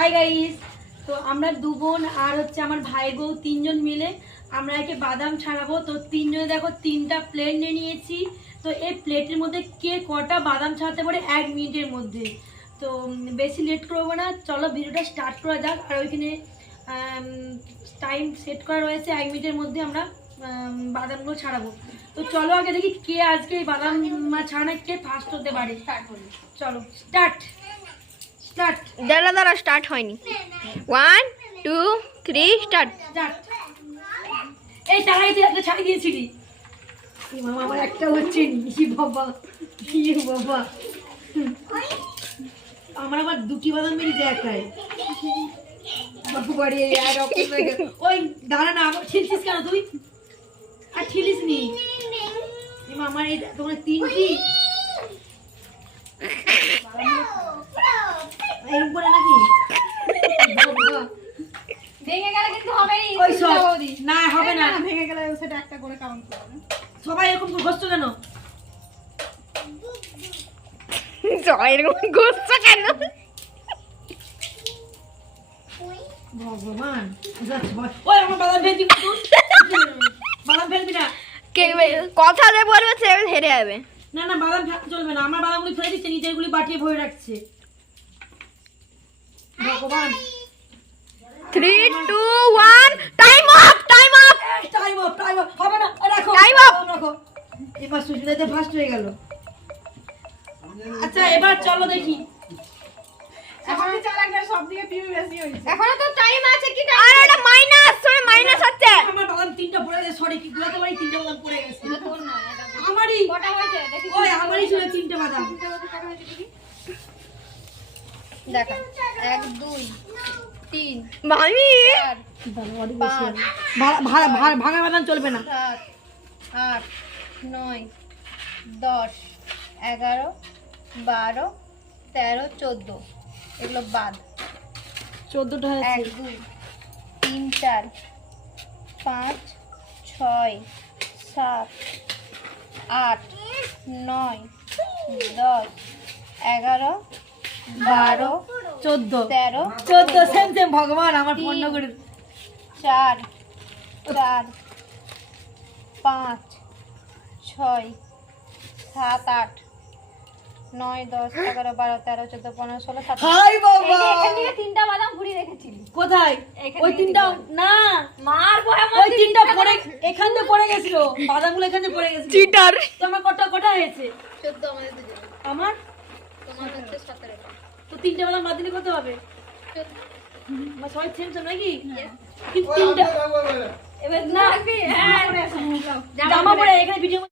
Hi guys তো আমরা দু বোন আর হচ্ছে আমার ভাই বউ তিনজন মিলে আমরা একে বাদাম ছাড়াবো। তো তিনজনে দেখো তিনটা প্লেট নিয়ে নিয়েছি। তো এই প্লেটের মধ্যে কে কটা বাদাম ছাড়াতে পারে এক মিনিটের মধ্যে। তো বেশি লেট করব না। চলো ভিডিওটা স্টার্ট করা যাক। আর ওইখানে টাইম সেট করা রয়েছে এক মিনিটের মধ্যে আমরা বাদামগুলো ছাড়াবো। তো চলো আগে দেখি কে আজকে এই বাদাম ছাড়ানো কে ফার্স্ট হতে পারে। চলো স্টার্ট স্টার্ট দাঁড়া দাঁড়া স্টার্ট হয়নি। ওয়ান টু থ্রি স্টার্ট এই তুই একটা দিয়েছিলি। মামা, আমার একটা হচ্ছে বাবা বাবা। আমার। ওই না কেন তুই? আর ছিলিস নি? আমার এই তোমার তিনটি। এরকম করে নাকি? ভেঙে গেলে কিন্তু হবেই ওই সব না হবে না। ভেঙে গেলে সেটা একটা করে কাউন্ট করবে সবাই এরকম করে ঘষছো কেন? সবাই এরকম ঘুরছো কেন? ভগবান ওই আমার বাদাম ফেলবি বাদাম ফেলবি না? কে কথা যে বলবে সে হেরে যাবে। না না বাদাম ফেলতে চলবে না। আমার বাদামগুলি ফেলে দিচ্ছে নিজেরগুলি বাটিয়ে ভরে রাখছে। ভগবান। Three two one time up time up time off time off হবে না রাখো Time up! রাখো এবার সুস্মিতাতে ফার্স্ট হয়ে গেল। আচ্ছা এবার চলো দেখি। এখন সব দিকে বেশি এখনও তো টাইম আছে কি আর ওটা মাইনাস সরি মাইনাস হচ্ছে। আমার বাদাম তিনটা পড়ে গেছে সরি কি গুলাতে পারি তিনটা বাদাম পড়ে গেছে। তোর নয় এটা আমারই। কটা হয়েছে? দেখি। ওই আমারই ছিল তিনটে বাদাম দেখা। এক দুই তিন মামি! ভাঙা বাদাম চলবে না। সাত আট নয় দশ এগারো বারো তেরো চোদ্দ। এগুলো বাদ। চোদ্দটা এক দুই তিন চার পাঁচ ছয় সাত আট নয় দশ এগারো বারো চোদ্দ। তেরো। চোদ্দ সেম সেম ভগবান আমার ফোন করে চার চার পাঁচ ছয় সাত আট নয় দশ এগারো বারো তেরো চোদ্দ পনেরো ষোলো হাই বাবা এখান থেকে তিনটা বাদাম ঘুরিয়ে রেখেছিলি। কোথায়? ওই তিনটা না! মার ওই তিনটা পড়ে এখান থেকে পড়ে গেছিল। বাদামগুলো এখান থেকে পড়ে গেছিল। চিটার তো আমার কটা কটা হয়েছে? চোদ্দ আমাদের আমার? তোমার হচ্ছে সতেরোটা। তো তিনটা বেলা বাদ দিলে কত হবে সবাই সেম নাকি তিনটা এবার না হ্যাঁ জামা পরে এখানে ভিডিও